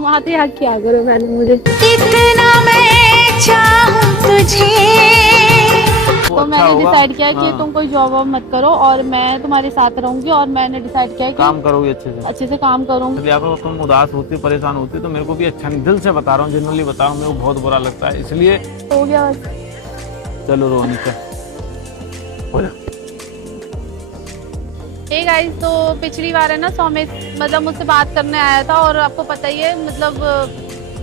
तुम आते हक क्या करो मैंने मुझे इतना मैं चाहूं तुझे। तो मैंने डिसाइड किया कि तुम कोई जॉब वॉब मत करो और मैं तुम्हारे साथ रहूंगी। और मैंने डिसाइड किया कि काम करोगे अच्छे से काम करूंगी। इसलिए अगर तुम उदास होती परेशान होती तो मेरे को भी अच्छा नहीं, दिल से बता रहा हूँ, जनरली बता रहा हूँ, मेरे को बहुत बुरा लगता है। इसलिए हो गया बस। चलो रोहनी का हो जा। हे गाइस, तो पिछली बार है ना सौमित मतलब मुझसे बात करने आया था और आपको पता ही है मतलब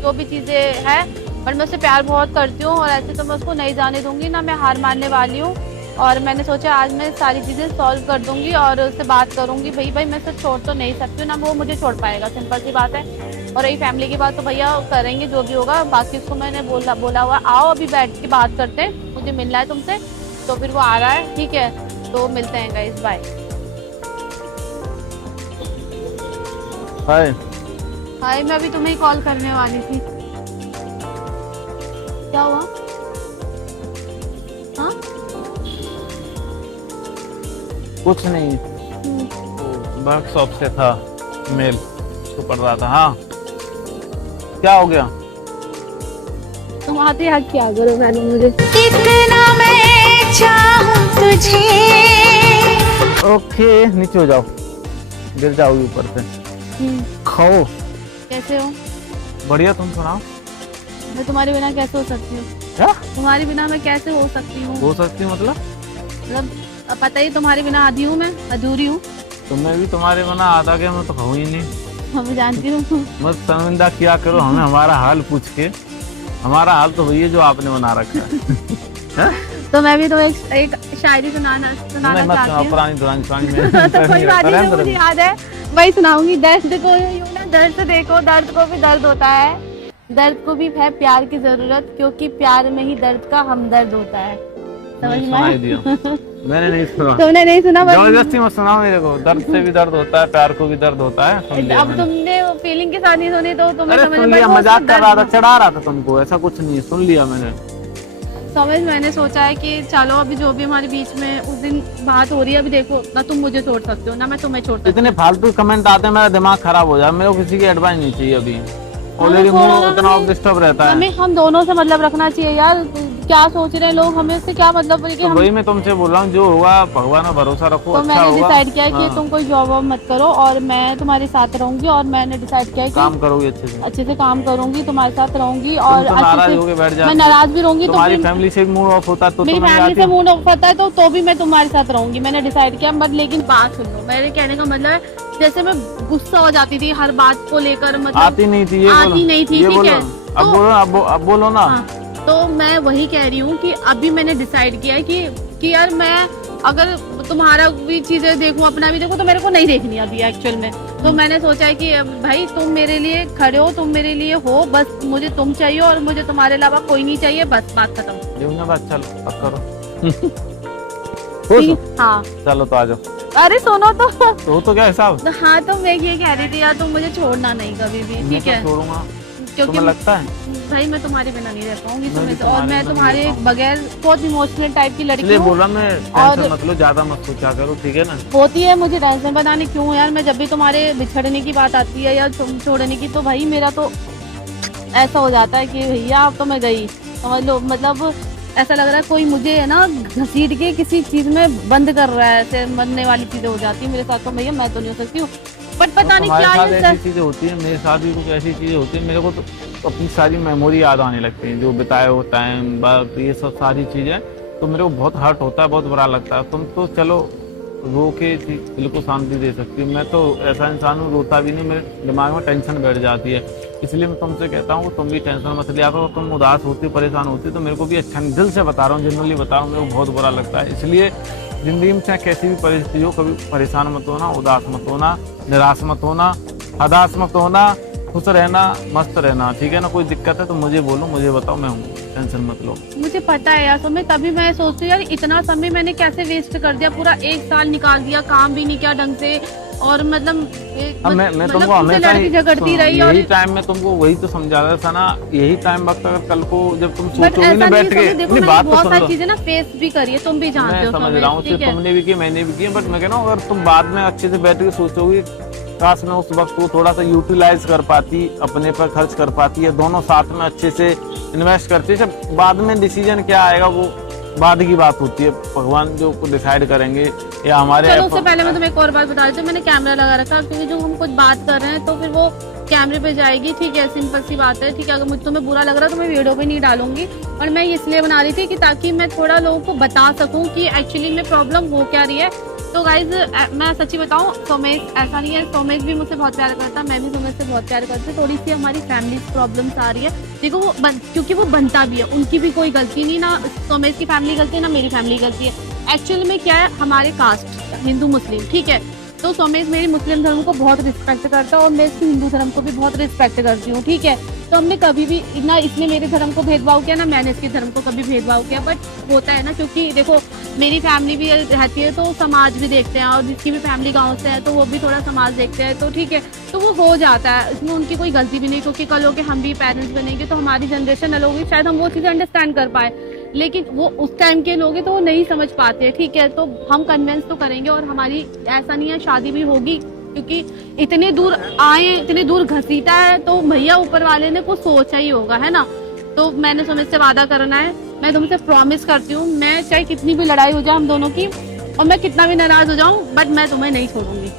जो भी चीजें हैं, बट मैं उससे प्यार बहुत करती हूँ और ऐसे तो मैं उसको नहीं जाने दूंगी ना, मैं हार मानने वाली हूँ। और मैंने सोचा आज मैं सारी चीजें सॉल्व कर दूंगी और उससे बात करूंगी। भाई मैं उसे छोड़ तो नहीं सकती हूँ ना, वो मुझे छोड़ पाएगा, सिंपल सी बात है। और रही फैमिली की बात तो भैया करेंगे जो भी होगा। बाकी उसको मैंने बोला हुआ आओ अभी बैठ के बात करते हैं, मुझे मिलना है तुमसे। तो फिर वो आ रहा है, ठीक है, तो मिलते हैं गाइस, बाय। हाय हाय, मैं अभी तुम्हें कॉल करने वाली थी। क्या हुआ? हाँ कुछ नहीं, वर्कशॉप से था मेल तो पढ़ रहा था। हाँ क्या हो गया? तुम आते हक क्या करो मैंने मुझे इतना मैं चाहूं तुझे। ओके नीचे हो जाओ, गिर जाओगी ऊपर से। खाओ। कैसे हो? बढ़िया, तुम सुनाओ। मैं तुम्हारे बिना कैसे हो सकती हूँ? क्या तुम्हारे बिना मैं कैसे हो सकती हूँ? हो सकती मतलब? मतलब अब पता ही तुम्हारे बिना आधी हूँ, मैं अधूरी हूँ। तो मैं भी तुम्हारे बना आधा के मैं तो कहूँ ही नहीं। मैं जानती हूँ। मत शर्मिंदा किया करो हमें हमारा हाल पूछ के। हमारा हाल तो वही है जो आपने बना रखा है। तो मैं भी तुम्हें एक शायरी सुनाना चाहती हूँ। पुरानी पुरानी तो कोई बात नहीं, मुझे याद है, वही सुनाऊंगी। दर्द को यूं ना दर्द से देखो, दर्द को भी दर्द होता है, दर्द को भी है प्यार की जरूरत, क्योंकि प्यार में ही दर्द का हमदर्द होता है। समझ में आया? मैंने नहीं सुना। तुमने नहीं सुना? जबरदस्ती मत सुनाओ मेरे को। दर्द से भी दर्द होता है, प्यार को भी दर्द होता है। अब तुमने फीलिंग के साथ नहीं सुनी तो तुम्हें समझ में लिया, मजाक कर रहा था, चढ़ा रहा था तुमको, ऐसा कुछ नहीं है, सुन लिया मैंने। समझ, मैंने सोचा है कि चलो अभी जो भी हमारे बीच में उस दिन बात हो रही है, अभी देखो ना तुम मुझे छोड़ सकते हो ना मैं तुम्हें छोड़ सकती हूँ। इतने फालतू कमेंट आते हैं, मेरा दिमाग खराब हो जाए। मेरे को किसी की एडवाइस नहीं चाहिए अभी, ऑलरेडी मूड इतना डिस्टर्ब रहता है। हमें हम दोनों से मतलब रखना चाहिए यार। क्या सोच रहे हैं लोग, हमें उससे क्या मतलब है कि तो वही मैं तुमसे बोल रहा हूँ, जो होगा भगवान पर भरोसा रखो, तो अच्छा मैंने होगा। डिसाइड किया कि तुम कोई जॉब वॉब मत करो और मैं तुम्हारे साथ रहूंगी। और मैंने डिसाइड किया कि काम करोगे अच्छे से काम करूंगी, तुम्हारे साथ रहूंगी। और तुम तो नाराज होके बैठ जाते, मैं नाराज भी रहूंगी। तुम्हारी फैमिली से मूड ऑफ होता है तो मेरी फैमिली से मूड ऑफ होता है तो भी मैं तुम्हारे साथ रहूंगी। मैंने डिसाइड किया। बट लेकिन बात सुन लो, मेरे कहने का मतलब है जैसे मैं गुस्सा हो जाती थी हर बात को लेकर, मतलब आती नहीं थी, ठीक है। अब बोलो ना। तो मैं वही कह रही हूँ कि अभी मैंने डिसाइड किया है कि यार मैं अगर तुम्हारा भी चीजें देखूं, अपना भी देखूं, तो मेरे को नहीं देखनी अभी एक्चुअल में। तो मैंने सोचा है कि भाई तुम मेरे लिए खड़े हो, तुम मेरे लिए हो, बस मुझे तुम चाहिए और मुझे तुम्हारे अलावा कोई नहीं चाहिए, बस बात खत्म। बात चलो अब करो। हाँ चलो तो आ जाओ। अरे सुनो तो क्या हिसाब? हाँ तो मैं ये कह रही थी यार, तुम मुझे छोड़ना नहीं कभी भी, ठीक है? छोड़ूंगा क्योंकि लगता है भाई मैं तुम्हारे बिना नहीं रह पाऊंगी तुम्हें, और मैं तुम्हारे बगैर बहुत इमोशनल टाइप की लड़की हूँ। बोला मैं, टेंशन मत लो, ज्यादा मत सोचा करो, ठीक है ना? होती है मुझे टेंशन, पता नहीं क्यों यार। मैं जब भी तुम्हारे बिछड़ने की बात आती है या तुम छोड़ने की, तो भाई मेरा तो ऐसा हो जाता है कि भैया अब तो मैं गई, समझ लो। मतलब ऐसा लग रहा है कोई मुझे है ना घसीट के किसी चीज में बंद कर रहा है, ऐसे मरने वाली चीजें हो जाती है मेरे साथ। तो भैया मैं तो नहीं हो सकती हूँ, बट पता नहीं क्या ऐसी चीजें होती है। मेरे साथ भी कुछ ऐसी चीजें होती है, मेरे को तो अपनी सारी मेमोरी याद आने लगती है, जो बिताए हो टाइम, बात, ये सब सारी चीजें। तो मेरे को बहुत हर्ट होता है, बहुत बुरा लगता है। तुम तो चलो रो के दिल को शांति दे सकती हूँ, मैं तो ऐसा इंसान हूँ, रोता भी नहीं, मेरे दिमाग में टेंशन बैठ जाती है। इसलिए मैं तुमसे कहता हूँ तुम भी टेंशन मत लिया करो। तुम उदास होती, परेशान होती तो मेरे को भी अच्छा नहीं, दिल से बता रहा हूँ, जनरली बता रहा हूँ, मेरे को बहुत बुरा लगता है। इसलिए जिंदगी में चाहे कैसी भी परिस्थिति हो, कभी परेशान मत होना, उदास मत होना, निराश मत होना, हताश मत होना, खुश रहना, मस्त रहना, ठीक है ना? कोई दिक्कत है तो मुझे बोलो, मुझे बताओ, मैं हूँ, टेंशन मत लो। मुझे पता है यार समय, तभी मैं सोचती हूँ यार इतना समय मैंने कैसे वेस्ट कर दिया, पूरा 1 साल निकाल दिया, काम भी नहीं किया ढंग से। और मतलब मैं तुमको हमेशा झगड़ती रही, यही टाइम में तुमको वही तो समझा रहा था ना, यही टाइम वक्त अगर कल को जब तुम सोचोगे ना बैठ के, अपनी बात तो सुन लो। चीजें ना फेस भी करिए, तुम भी जानते हो, समझ रहा हूँ, तुमने भी की, मैंने भी की, बट मैं कह रहा हूँ अगर तुम बाद में अच्छे से बैठ के सोचोगे काश मैं उस वक्त को थोड़ा सा यूटिलाइज कर पाती, अपने पर खर्च कर पाती, या दोनों साथ में अच्छे से इन्वेस्ट करती। जब बाद में डिसीजन क्या आएगा वो बाद की बात होती है, भगवान जो डिसाइड करेंगे या हमारे। चलो उससे पहले मैं तुम्हें एक और बात बता देती हूँ, मैंने कैमरा लगा रखा क्योंकि जो हम कुछ बात कर रहे हैं तो फिर वो कैमरे पे जाएगी, ठीक है, सिंपल सी बात है, ठीक है। अगर मुझे तुम्हें बुरा लग रहा है तो मैं वीडियो पे नहीं डालूंगी, और मैं इसलिए बना रही थी कि ताकि मैं थोड़ा लोगों को बता सकूं कि एक्चुअली में प्रॉब्लम हो क्या रही है। तो गाइज मैं सच्ची बताऊं, सोमेश ऐसा नहीं है, सोमेश भी मुझसे बहुत प्यार करता है, मैं भी सोमेश से बहुत प्यार करती हूँ। थोड़ी सी हमारी फैमिली प्रॉब्लम्स आ रही है, देखो वो क्योंकि वो बनता भी है, उनकी भी कोई गलती नहीं, ना सोमेश की फैमिली गलती है ना मेरी फैमिली गलती है। एक्चुअली में क्या है, हमारे कास्ट हिंदू मुस्लिम, ठीक है, तो सोमेश मेरी मुस्लिम धर्म को बहुत रिस्पेक्ट करता है और मैं इसकी हिंदू धर्म को भी बहुत रिस्पेक्ट करती हूँ, ठीक है। तो हमने कभी भी ना इसने मेरे धर्म को भेदभाव किया ना मैंने इसके धर्म को कभी भेदभाव किया, बट होता है ना, क्योंकि देखो मेरी फैमिली भी रहती है तो समाज भी देखते हैं, और जिसकी भी फैमिली गांव से है तो वो भी थोड़ा समाज देखते हैं, तो ठीक है, तो वो हो जाता है, इसमें उनकी कोई गलती भी नहीं, क्योंकि कल होके हम भी पेरेंट्स बनेंगे तो हमारी जनरेशन अलग होगी, शायद हम वो चीज़ें अंडरस्टैंड कर पाए, लेकिन वो उस टाइम के लोग हैं तो वो नहीं समझ पाते, ठीक है। तो हम कन्विंस तो करेंगे, और हमारी ऐसा नहीं है शादी भी होगी, क्योंकि इतने दूर आए, इतने दूर घसीटा है तो भैया ऊपर वाले ने कुछ सोचा ही होगा, है ना। तो मैंने सोमेश से वादा करना है, मैं तुमसे प्रॉमिस करती हूँ, मैं चाहे कितनी भी लड़ाई हो जाए हम दोनों की, और मैं कितना भी नाराज हो जाऊँ, बट मैं तुम्हें नहीं छोड़ूंगी,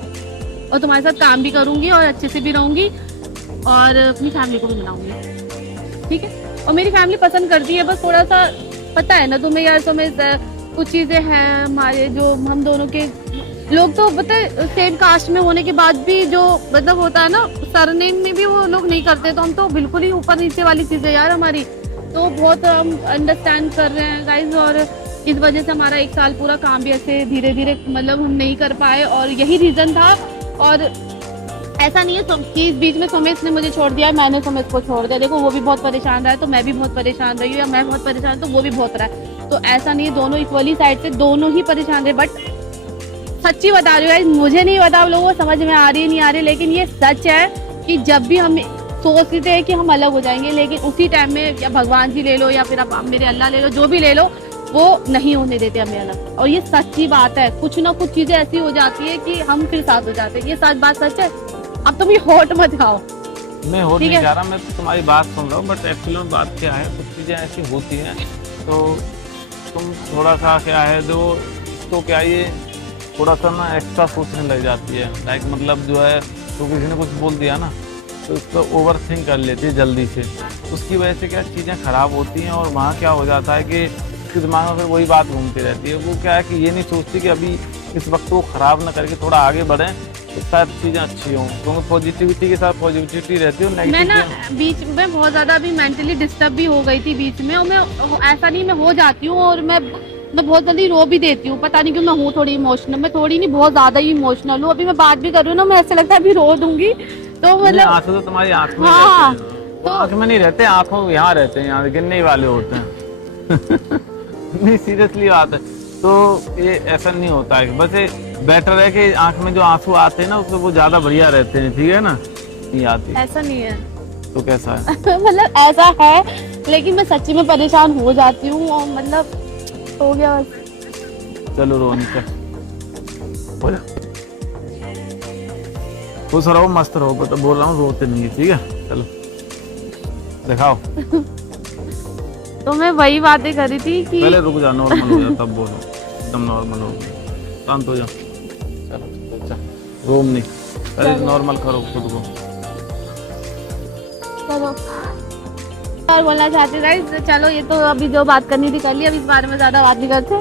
और तुम्हारे साथ काम भी करूंगी और अच्छे से भी रहूंगी, और अपनी फैमिली को भी मनाऊंगी, ठीक है। और मेरी फैमिली पसंद करती है, बस थोड़ा सा पता है ना तुम्हें यार, सोमेश कुछ चीजें हैं हमारे जो हम दोनों के लोग तो पता है सेम कास्ट में होने के बाद भी जो मतलब होता है ना, सरनेम में भी वो लोग नहीं करते, तो हम तो बिल्कुल ही ऊपर नीचे वाली चीजें यार हमारी, तो बहुत हम अंडरस्टैंड कर रहे हैं गाइज, और इस वजह से हमारा 1 साल पूरा काम भी ऐसे धीरे धीरे मतलब हम नहीं कर पाए, और यही रीजन था। और ऐसा नहीं है कि इस बीच में सोमेश ने मुझे छोड़ दिया, मैंने सोमेश को छोड़ दिया, देखो वो भी बहुत परेशान रहा है तो मैं भी बहुत परेशान रही हूँ, या मैं बहुत परेशान तो वो भी बहुत रहा है, तो ऐसा नहीं है, दोनों इक्वली साइड से दोनों ही परेशान रहे। बट सच्ची बता रही हूँ, मुझे नहीं पता आप लोगों को समझ में आ रही है नहीं आ रही, लेकिन ये सच है कि जब भी हम सोचते हैं कि हम अलग हो जाएंगे, लेकिन उसी टाइम में या भगवान जी ले लो या फिर आप मेरे अल्लाह ले लो, जो भी ले लो, वो नहीं होने देते हमें अलग, और ये सच्ची बात है, कुछ ना कुछ चीजें ऐसी हो जाती है कि हम फिर साथ हो जाते हैं, ये सच बात सच है। अब तुम ये होट मत खाओ, मैं होट नहीं जा रहा, मैं तो तुम्हारी बात सुन रहा हूँ, बट एक्चुअली में बात क्या है, कुछ चीजें ऐसी होती हैं तो तुम थोड़ा सा क्या है जो तो क्या ये थोड़ा सा ना एक्स्ट्रा सोचने लग जाती है, लाइक मतलब जो है तो किसी ने कुछ बोल दिया ना तो उसको ओवर थिंक कर लेती है जल्दी से, उसकी वजह से क्या चीज़ें खराब होती हैं, और वहाँ क्या हो जाता है कि उसके दिमाग में फिर वही बात घूमती रहती है, वो क्या है कि ये नहीं सोचती कि अभी इस वक्त वो ख़राब ना करके थोड़ा आगे बढ़ें तो शायद चीज़ें अच्छी हों, क्योंकि पॉजिटिविटी के साथ पॉजिटिविटी रहती है। मैं ना बीच में बहुत ज़्यादा अभी मेंटली डिस्टर्ब भी हो गई थी बीच में, और मैं ऐसा नहीं मैं हो जाती हूँ, और मैं बहुत जल्दी रो भी देती हूँ, पता नहीं क्यों, मैं हूँ थोड़ी इमोशनल, मैं थोड़ी नहीं बहुत ज्यादा ही इमोशनल हूँ, अभी मैं बात भी कर रही हूँ ना, मैं ऐसा लगता है अभी रो दूंगी, तो मतलब आंसू तो तुम्हारी आंख में हाँ, तो आंख में नहीं रहते, आंखों यहाँ रहते हैं, यहाँ गिरने वाले होते हैं नहीं सीरियसली बात है, तो ये ऐसा नहीं होता है, बस ये बेटर है कि आंख में जो आंसू आते हैं ना उसमें वो ज्यादा बढ़िया रहते हैं, ठीक है ना, नहीं आती, ऐसा नहीं है तो कैसा है मतलब ऐसा है, लेकिन मैं सच्ची में परेशान हो जाती हूँ, और मतलब हो गया बस। चलो रोनिका हो जा, खुश रहो मस्त रहो, तो बोल रहा हूँ रोते नहीं, ठीक है, चलो दिखाओ तो मैं वही बातें कर रही थी कि पहले रुक जा, नॉर्मल हो जा तब बोलो, एकदम नॉर्मल हो, शांत हो जा, चलो अच्छा रोम नहीं, पहले नॉर्मल करो खुद को, चलो और बोलना चाहती गाइस, चलो ये तो अभी जो बात करनी थी कर ली, अब इस बारे में ज्यादा बात नहीं करते।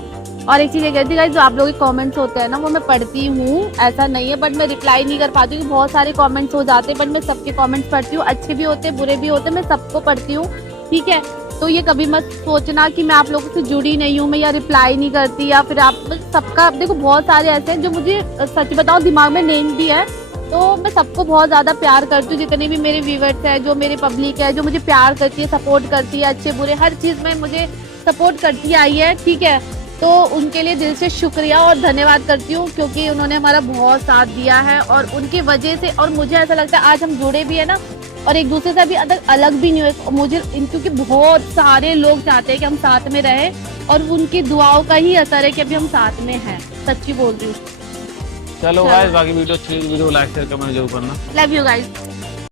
और एक चीज ये कहती गाइस, जो आप लोगों के कमेंट्स होते हैं ना वो मैं पढ़ती हूँ, ऐसा नहीं है, बट मैं रिप्लाई नहीं कर पाती हूँ, बहुत सारे कमेंट्स हो जाते हैं, बट मैं सबके कमेंट्स पढ़ती हूँ, अच्छे भी होते हैं बुरे भी होते हैं, मैं सबको पढ़ती हूँ, ठीक है। तो ये कभी मत सोचना कि मैं आप लोगों से जुड़ी नहीं हूँ, मैं या रिप्लाई नहीं करती, या फिर आप सबका, देखो बहुत सारे ऐसे हैं जो मुझे सच बताओ दिमाग में नेम भी है, तो मैं सबको बहुत ज़्यादा प्यार करती हूँ, जितने भी मेरे व्यूवर्स हैं, जो मेरे पब्लिक है, जो मुझे प्यार करती है, सपोर्ट करती है, अच्छे बुरे हर चीज़ में मुझे सपोर्ट करती आई है, ठीक है। तो उनके लिए दिल से शुक्रिया और धन्यवाद करती हूँ, क्योंकि उन्होंने हमारा बहुत साथ दिया है, और उनकी वजह से, और मुझे ऐसा लगता है आज हम जुड़े भी है ना, और एक दूसरे से अभी अलग भी नहीं हुए, मुझे क्योंकि बहुत सारे लोग चाहते हैं कि हम साथ में रहें, और उनकी दुआओं का ही असर है कि अभी हम साथ में हैं, सच्ची बोल रही हूँ। चलो गाइस, बाकी वीडियो अच्छी लगी वीडियो लाइक शेयर कमेंट जरूर करना। Love you guys.